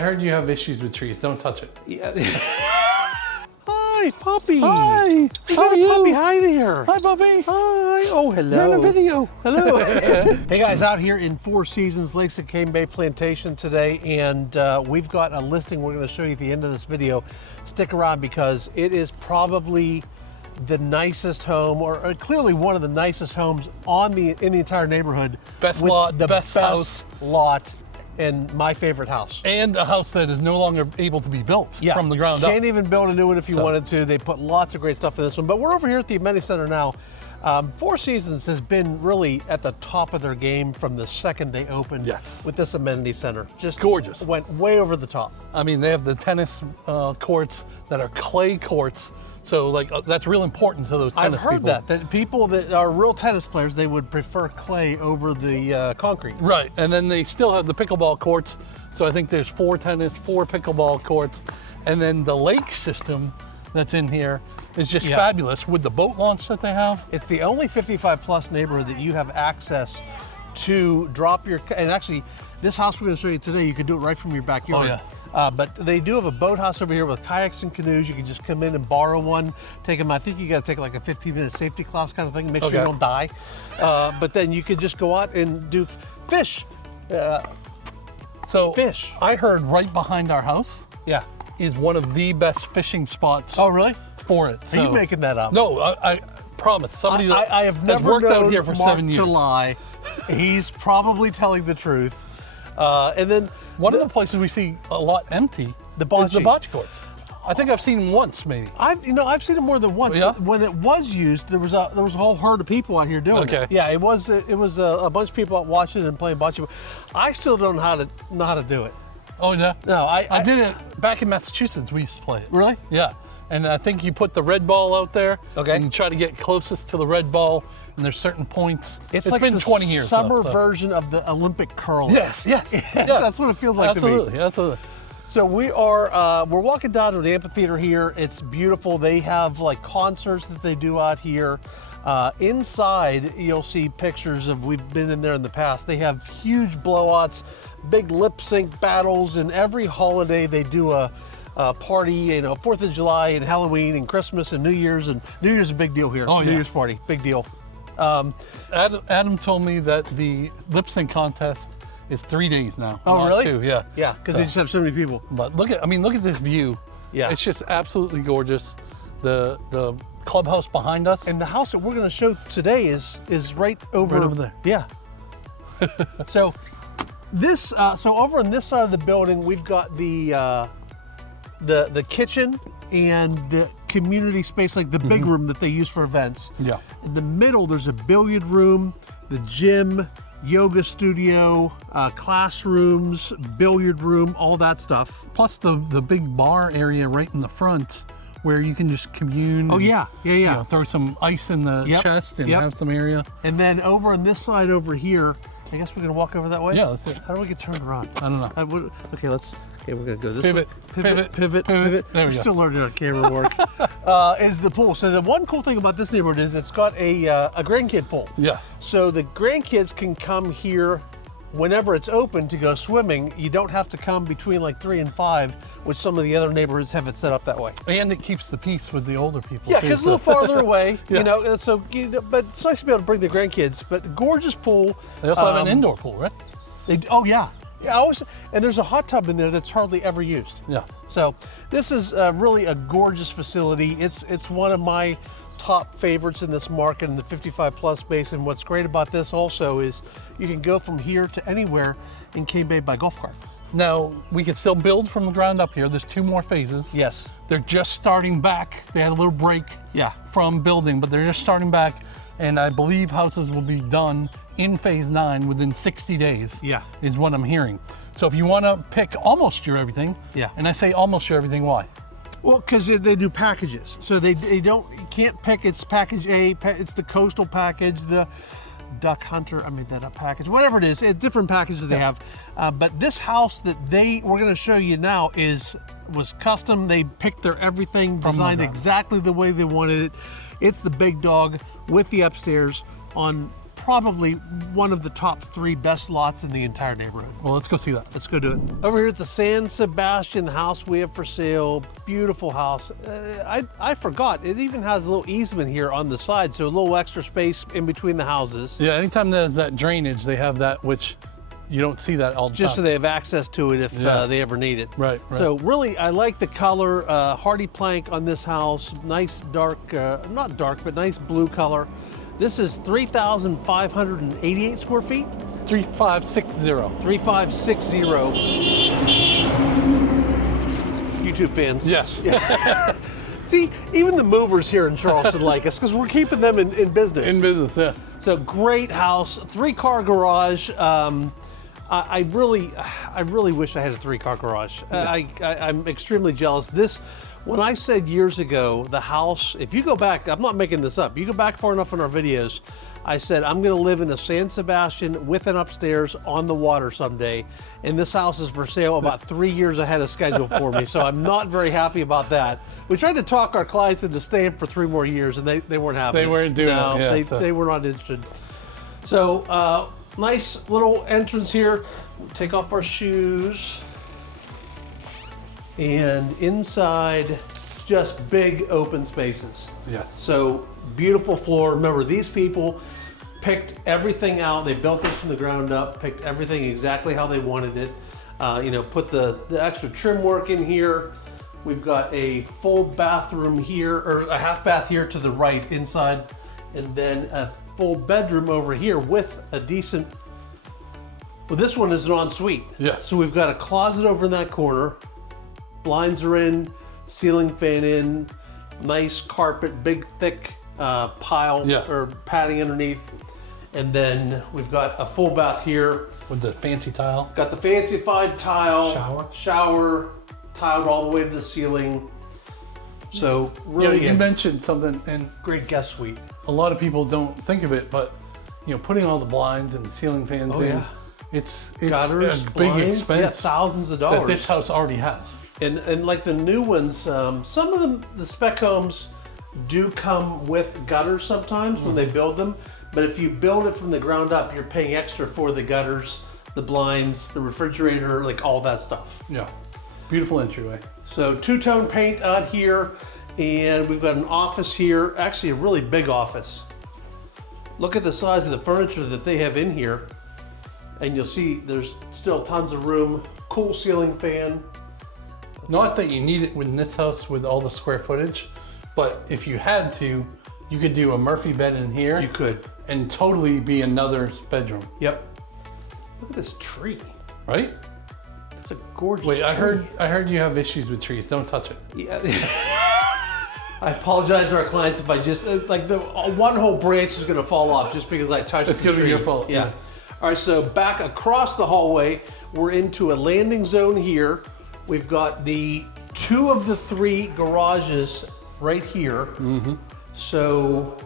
heard you have issues with trees. Don't touch it. Yeah. Hi, puppy. Hi. How are you? Puppy, hi there. Hi, puppy. Hi. Oh, hello. You're in a video. Hello. Hey guys, out here in Four Seasons, Lakes of Cane Bay Plantation today, and we've got a listing we're going to show you at the end of this video. Stick around because it is probably the nicest home, or clearly one of the nicest homes in the entire neighborhood. Best with lot, the best house. lot, and my favorite house. And a house that is no longer able to be built from the ground up. Can't even build a new one if you wanted to. They put lots of great stuff in this one. But we're over here at the Amenity Center now. Four Seasons has been really at the top of their game from the second they opened with this amenity center. Just gorgeous. Went way over the top. I mean, they have the tennis courts that are clay courts. So like that's real important to those tennis people. I've heard that people that are real tennis players, they would prefer clay over the concrete. Right, and then they still have the pickleball courts. So I think there's 4 tennis, 4 pickleball courts. And then the lake system that's in here is just fabulous with the boat launch that they have. It's the only 55 plus neighborhood that you have access to drop your, and actually this house we're gonna show you today, you can do it right from your backyard. Oh yeah. But they do have a boathouse over here with kayaks and canoes. You can just come in and borrow one, take them. I think you got to take like a 15-minute safety class kind of thing, make sure you don't die. But then you could just go out and do fish. Fish. I heard right behind our house is one of the best fishing spots. Oh, really? For it. Are you making that up? No, I promise. Somebody I have never worked known out here for Mark 7 years. to lie. He's probably telling the truth. And then one of the places we see a lot empty is the bocce courts. I think I've seen them once, maybe. I've seen them more than once. Yeah? But when it was used, there was a whole herd of people out here doing it. Yeah, it was a bunch of people out watching and playing bocce. I still don't know how to do it. Oh yeah. No, I did it back in Massachusetts. We used to play it. Really? Yeah. And I think you put the red ball out there. Okay. And you try to get closest to the red ball. And there's certain points. It's like been the 20 years. Summer version of the Olympic curling. Yes. That's what it feels like to me. Absolutely. So we're walking down to the amphitheater here. It's beautiful. They have like concerts that they do out here. Inside, you'll see pictures of, we've been in there in the past. They have huge blowouts, big lip sync battles, and every holiday they do a party, 4th of July and Halloween and Christmas and New Year's. And New Year's is a big deal here. Oh, New Year's party, big deal. Adam told me that the lip sync contest is 3 days now. Oh, really? 2, yeah. Yeah, because they just have so many people. But look at this view. Yeah. It's just absolutely gorgeous. The clubhouse behind us. And the house that we're going to show today is right over there. Yeah. So over on this side of the building, we've got the kitchen and the community space, like the big room that they use for events. Yeah. In the middle, there's a billiard room, the gym, yoga studio, classrooms, billiard room, all that stuff. Plus the big bar area right in the front where you can just commune. Oh, yeah. Throw some ice in the chest and have some area. And then over on this side over here, I guess we're gonna walk over that way? Yeah, let's do it. How do we get turned around? I don't know. Okay, we're gonna go this way. Pivot. There we go. We're still learning how camera work. Is the pool. So the one cool thing about this neighborhood is it's got a grandkid pool. Yeah. So the grandkids can come here whenever it's open to go swimming. You don't have to come between like 3 and 5, which some of the other neighborhoods have it set up that way. And it keeps the peace with the older people. Yeah, because a little farther away, Yeah. but it's nice to be able to bring the grandkids. But gorgeous pool. They also have an indoor pool, right? And there's a hot tub in there that's hardly ever used. Yeah. So this is really a gorgeous facility. It's one of my top favorites in this market in the 55 plus space. And what's great about this also is you can go from here to anywhere in Cane Bay by golf cart. Now, we can still build from the ground up here. There's 2 more phases. Yes. They're just starting back. They had a little break from building, but they're just starting back. And I believe houses will be done in phase 9 within 60 days. Yeah. Is what I'm hearing. So if you want to pick almost your everything, and I say almost your everything, why? Well, because they do packages. So you can't pick, it's package A, it's the coastal package, the Duck Hunter, I made that up package, whatever it is, different packages they have. But this house that we're gonna show you now was custom. They picked their everything, designed exactly the way they wanted it. It's the big dog with the upstairs on probably one of the top 3 best lots in the entire neighborhood. Well, let's go see that. Let's go do it. Over here at the San Sebastian, the house we have for sale, beautiful house. I forgot, it even has a little easement here on the side, so a little extra space in between the houses. Yeah, anytime there's that drainage, they have that, which you don't see that all the Just so time. they have access to it if they ever need it. Right. So really, I like the color, hardy plank on this house. Nice dark, not dark, but nice blue color. This is 3,588 square feet. 3560. 3560. YouTube fans. Yes. See, even the movers here in Charleston like us because we're keeping them in business. In business, yeah. So great house, 3-car garage. I really wish I had a 3-car garage. I'm extremely jealous. When I said years ago, the house, if you go back, I'm not making this up, you go back far enough in our videos, I said, I'm gonna live in a San Sebastian with an upstairs on the water someday. And this house is for sale about 3 years ahead of schedule for me. So I'm not very happy about that. We tried to talk our clients into staying for 3 more years and they weren't having it. They weren't doing it, yeah, they were not interested. So nice little entrance here. We'll take off our shoes. And inside, just big open spaces. Yes. So beautiful floor. Remember, these people picked everything out. They built this from the ground up, picked everything exactly how they wanted it. Put the extra trim work in here. We've got a full bathroom here, or a half bath here to the right inside, and then a full bedroom over here with a decent, well, this one is an ensuite. Yes. So we've got a closet over in that corner. Blinds are in, ceiling fan in, nice carpet, big thick pile or padding underneath. And then we've got a full bath here. With the fancy tile. Got the fancified tile. Shower, tiled all the way to the ceiling. So really, you mentioned something, and great guest suite. A lot of people don't think of it, but putting all the blinds and the ceiling fans in, it's gutters, a big blinds, expense. Thousands of dollars. That this house already has. And like the new ones, some of them, the spec homes do come with gutters sometimes when they build them. But if you build it from the ground up, you're paying extra for the gutters, the blinds, the refrigerator, like all that stuff. Yeah, beautiful entryway. So 2-tone paint out here, and we've got an office here, actually a really big office. Look at the size of the furniture that they have in here, and you'll see there's still tons of room, cool ceiling fan. Not that you need it in this house with all the square footage, but if you had to, you could do a Murphy bed in here. You could. And totally be another bedroom. Yep. Look at this tree. Right? It's a gorgeous tree. Wait, I heard you have issues with trees. Don't touch it. Yeah. I apologize to our clients if I just, like the one whole branch is gonna fall off just because I touched the tree. It's gonna be your fault. Yeah. All right, so back across the hallway, we're into a landing zone here. We've got the 2 of the 3 garages right here. Mm-hmm. So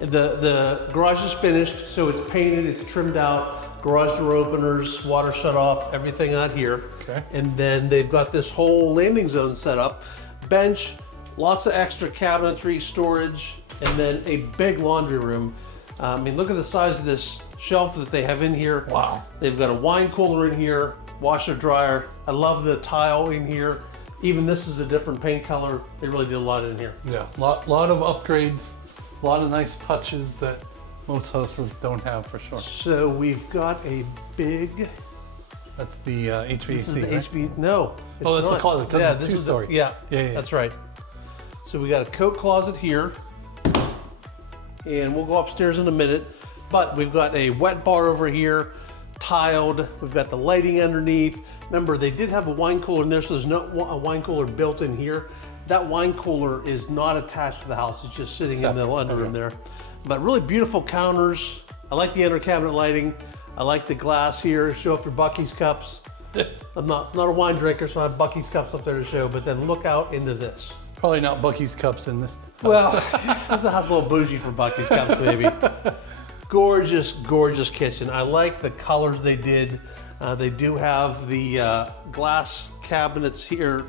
the garage is finished, so it's painted, it's trimmed out, garage door openers, water shut off, everything out here. Okay. And then they've got this whole landing zone set up, bench, lots of extra cabinetry, storage, and then a big laundry room. I mean, look at the size of this shelf that they have in here. Wow. They've got a wine cooler in here, washer dryer. I love the tile in here. Even this is a different paint color. They really did a lot in here. Yeah, lot of upgrades, a lot of nice touches that most houses don't have for sure. So we've got a big. That's the HVAC. This is the right? HV. No. Oh, that's not. the closet. Yeah, this this is is two-story. yeah, yeah. That's right. So we got a coat closet here, and we'll go upstairs in a minute. But we've got a wet bar over here, tiled. We've got the lighting underneath. Remember, they did have a wine cooler in there, so there's no a wine cooler built in here. That wine cooler is not attached to the house. It's just sitting in the underroom there. But really beautiful counters. I like the under cabinet lighting. I like the glass here. Show up your Buc-ee's cups. I'm not a wine drinker, so I have Buc-ee's cups up there to show, but then look out into this. Probably not Buc-ee's cups in this house. Well, this house a little bougie for Buc-ee's cups, maybe. Gorgeous, gorgeous kitchen. I like the colors they did. They do have the glass cabinets here,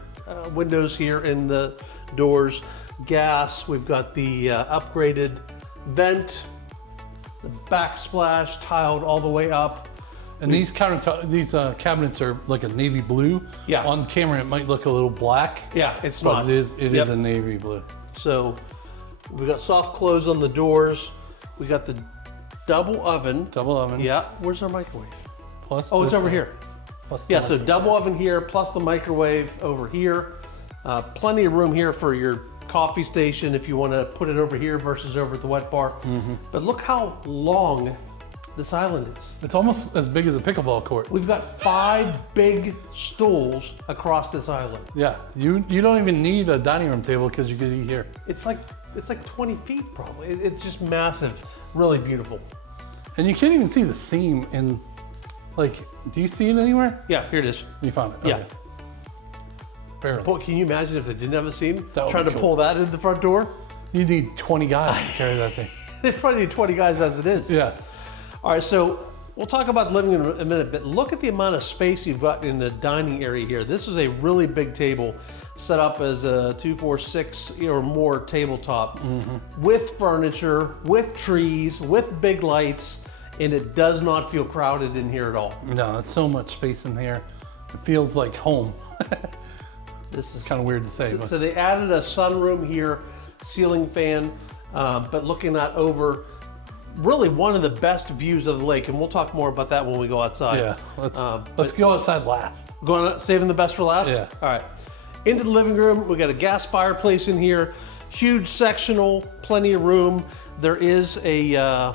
windows here in the doors, gas. We've got the upgraded vent. The backsplash tiled all the way up. And these cabinets are like a navy blue. Yeah. On camera, it might look a little black. Yeah, it's but not. It is a navy blue. So we got soft close on the doors. We got the double oven. Double oven. Yeah. Where's our microwave? Plus Oh, it's over here. Plus the Yeah, so microwave. double oven here, plus the microwave over here. Plenty of room here for your coffee station if you want to put it over here versus over at the wet bar. But look how long this island is. It's almost as big as a pickleball court. We've got 5 big stools across this island. Yeah, you don't even need a dining room table because you could eat here. It's like 20 feet probably. It's just massive, really beautiful. And you can't even see the seam in, like, do you see it anywhere? Yeah, here it is. You found it. Yeah. Okay. Barely. Boy, can you imagine if they didn't have a seam? That would Trying be to cool. pull that into the front door? You need 20 guys to carry that thing. They probably need 20 guys as it is. Yeah. All right, so we'll talk about the living room in a minute, but look at the amount of space you've got in the dining area here. This is a really big table set up as a 2, 4, 6 or more tabletop with furniture, with trees, with big lights, and it does not feel crowded in here at all. No, there's so much space in here. It feels like home. This is Kind of weird to say, but So they added a sunroom here, ceiling fan, but looking out over really one of the best views of the lake, and we'll talk more about that when we go outside. yeah, let's go outside last. Saving the best for last? Yeah. All right. Into the living room, we got a gas fireplace in here, huge sectional, plenty of room. There is a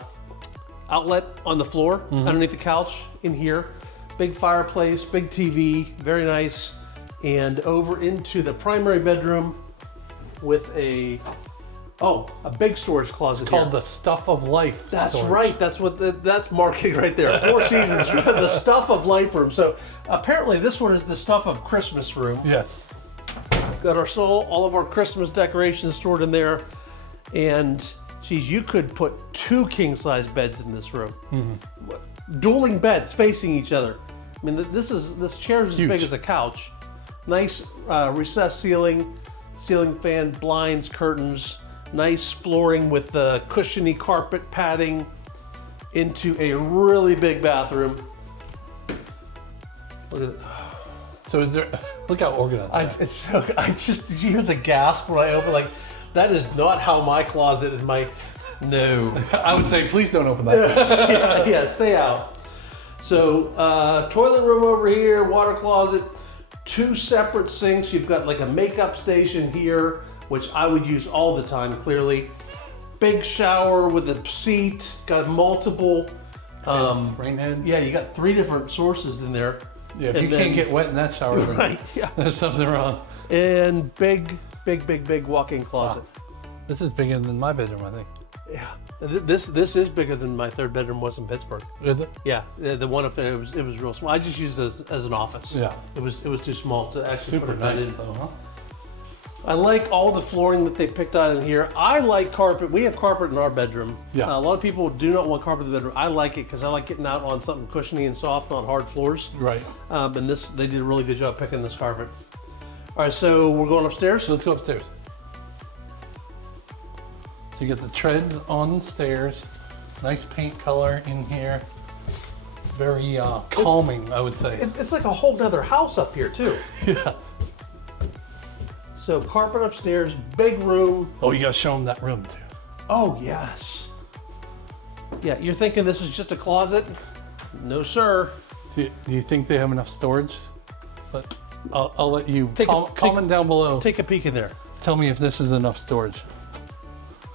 outlet on the floor underneath the couch in here. Big fireplace, big TV, very nice. And over into the primary bedroom with a big storage closet Called here. the Stuff of Life. That's storage. right. That's marketing right there. 4 Seasons, the Stuff of Life room. So apparently this one is the Stuff of Christmas room. Yes. Got all of our Christmas decorations stored in there, and geez, you could put 2 king-size beds in this room. Dueling beds facing each other. I mean, this chair is as Huge. big as a couch. Nice recessed ceiling fan, blinds, curtains. Nice flooring with cushiony carpet padding into a really big bathroom. Look at it. So is there? Look how organized. Did you hear the gasp when I opened? Like, that is not how my closet and my. No. I would say, please don't open that. yeah, stay out. So, toilet room over here, water closet, 2 separate sinks. You've got like a makeup station here, which I would use all the time, clearly. Big shower with a seat, got multiple. Rain head. Yeah, you got 3 different sources in there. Yeah, if And you then- can't get wet in that shower, then Right, yeah. there's something wrong. And big walk-in closet. This is bigger than my bedroom, I think. Yeah, this is bigger than my 3rd bedroom was in Pittsburgh. Is it? Yeah, the one up there, it was real small. I just used it as an office. Yeah. It was too small to actually Super put a bed nice in. though, huh? I like all the flooring that they picked out in here. I like carpet. We have carpet in our bedroom. Yeah. A lot of people do not want carpet in the bedroom. I like it because I like getting out on something cushiony and soft, on hard floors. Right. And they did a really good job picking this carpet. All right, so we're going upstairs. So let's go upstairs. So you get the treads on the stairs. Nice paint color in here. Very calming, I would say. It's like a whole nother house up here too. Yeah. So carpet upstairs, big room. Oh, you gotta show them that room too. Oh yes. Yeah, you're thinking this is just a closet? No, sir. Do you think they have enough storage? But I'll let you comment down below. Take a peek in there. Tell me if this is enough storage.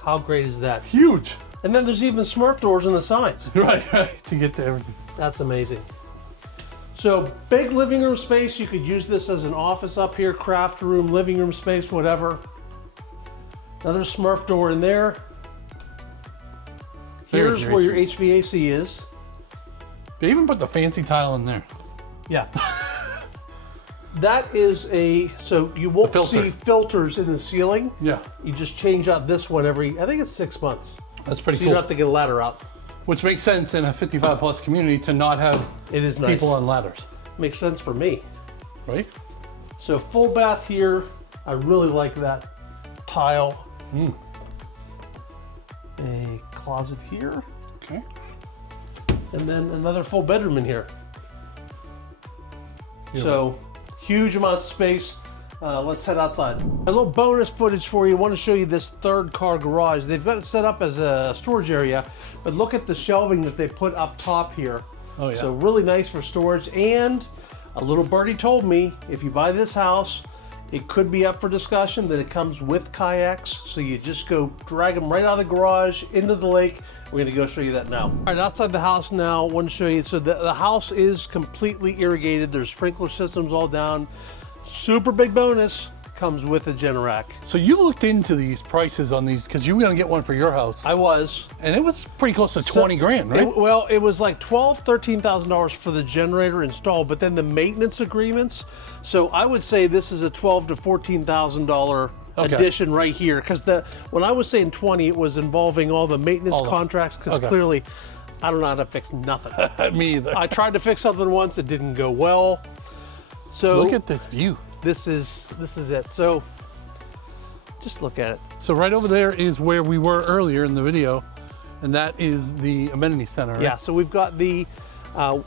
How great is that? Huge. And then there's even Smurf doors on the sides. Right, to get to everything. That's amazing. So big living room space. You could use this as an office up here, craft room, living room space, whatever. Another Smurf door in there. There's Here's your where your HVAC is. They even put the fancy tile in there. Yeah. That is so you won't filter. see filters in the ceiling. Yeah, You just change out this one I think it's 6 months. that's pretty So you cool. don't have to get a ladder out. Which makes sense in a 55 plus community to not have It is nice. people on ladders, Makes sense for me. right? So full bath here. I really like that tile. A closet here. Okay. And then another full bedroom in here. Yeah. So huge amounts of space. Let's head outside. A little bonus footage for you. I want to show you this third car garage. They've got it set up as a storage area, but look at the shelving that they put up top here. Oh yeah. So really nice for storage. And a little birdie told me if you buy this house, it could be up for discussion that it comes with kayaks. So you just go drag them right out of the garage into the lake. We're gonna go show you that now. All right, outside the house now, I want to show you. So the house is completely irrigated. There's sprinkler systems all down. Super big bonus, comes with a Generac. So you looked into these prices on these because you were gonna get one for your house. I was. And it was pretty close to 20 grand, right? It was like $13,000 for the generator installed, but then the maintenance agreements. So I would say this is a $12,000 to $14,000 addition right here. Because when I was saying 20, it was involving all the maintenance contracts. Because clearly, I don't know how to fix nothing. Me either. I tried to fix something once, it didn't go well. So look at this view. This is it. So just look at it. So right over there is where we were earlier in the video, and that is the amenity center, right? Yeah, so we've got the,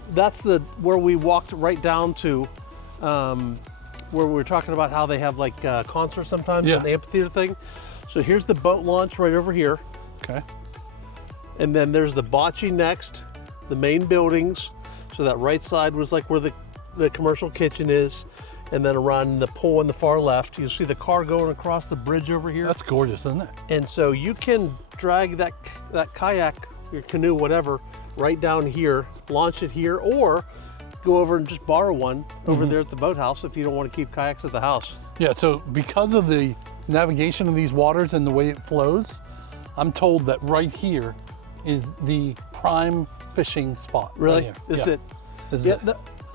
that's where we walked right down to, where we were talking about how they have like concerts sometimes, an amphitheater thing. So here's the boat launch right over here. Okay. And then there's the bocce next, the main buildings. So that right side was like where the commercial kitchen is. And then around the pole on the far left, you'll see the car going across the bridge over here. That's gorgeous, isn't it? And so you can drag that kayak, your canoe, whatever, right down here, launch it here, or go over and just borrow one over there at the boathouse if you don't want to keep kayaks at the house. Yeah, so because of the navigation of these waters and the way it flows, I'm told that right here is the prime fishing spot. Really? Right This is it? This is it.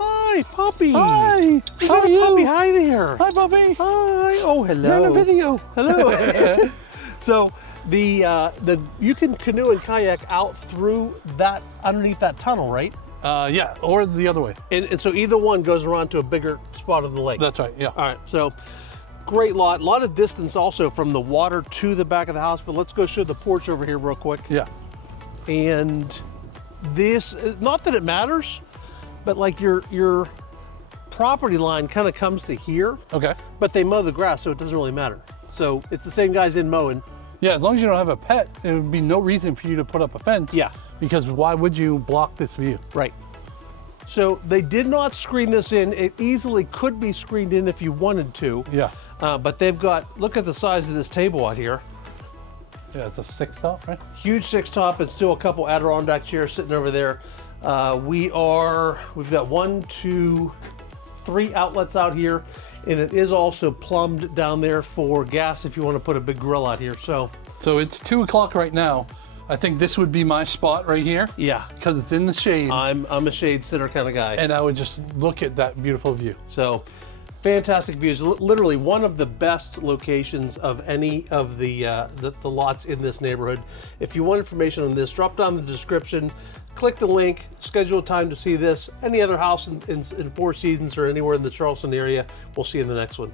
Hi, puppy. Hi, We how got are a you? puppy. Hi there. Hi, puppy. Hi. Oh, hello. You're in a video. Hello. So you can canoe and kayak out through that, underneath that tunnel, right? Yeah, or the other way. And so either one goes around to a bigger spot of the lake. That's right, yeah. All right, so great lot. A lot of distance also from the water to the back of the house, but let's go show the porch over here real quick. Yeah. And this, not that it matters, but like your property line kind of comes to here. Okay. But they mow the grass, so it doesn't really matter. So it's the same guys in mowing. Yeah, as long as you don't have a pet, there would be no reason for you to put up a fence. Yeah. Because why would you block this view? Right. So they did not screen this in. It easily could be screened in if you wanted to. Yeah. But they've got, look at the size of this table out here. Yeah, it's a 6-top, right? Huge 6-top and still a couple Adirondack chairs sitting over there. We've got 1, 2, 3 outlets out here, and it is also plumbed down there for gas if you want to put a big grill out here. So it's 2 o'clock right now. I think this would be my spot right here. yeah, Because it's in the shade. I'm a shade sitter kind of guy. And I would just look at that beautiful view. So fantastic views. Literally one of the best locations of any of the lots in this neighborhood. If you want information on this, drop down the description, click the link, schedule a time to see this, any other house in Four Seasons or anywhere in the Charleston area. We'll see you in the next one.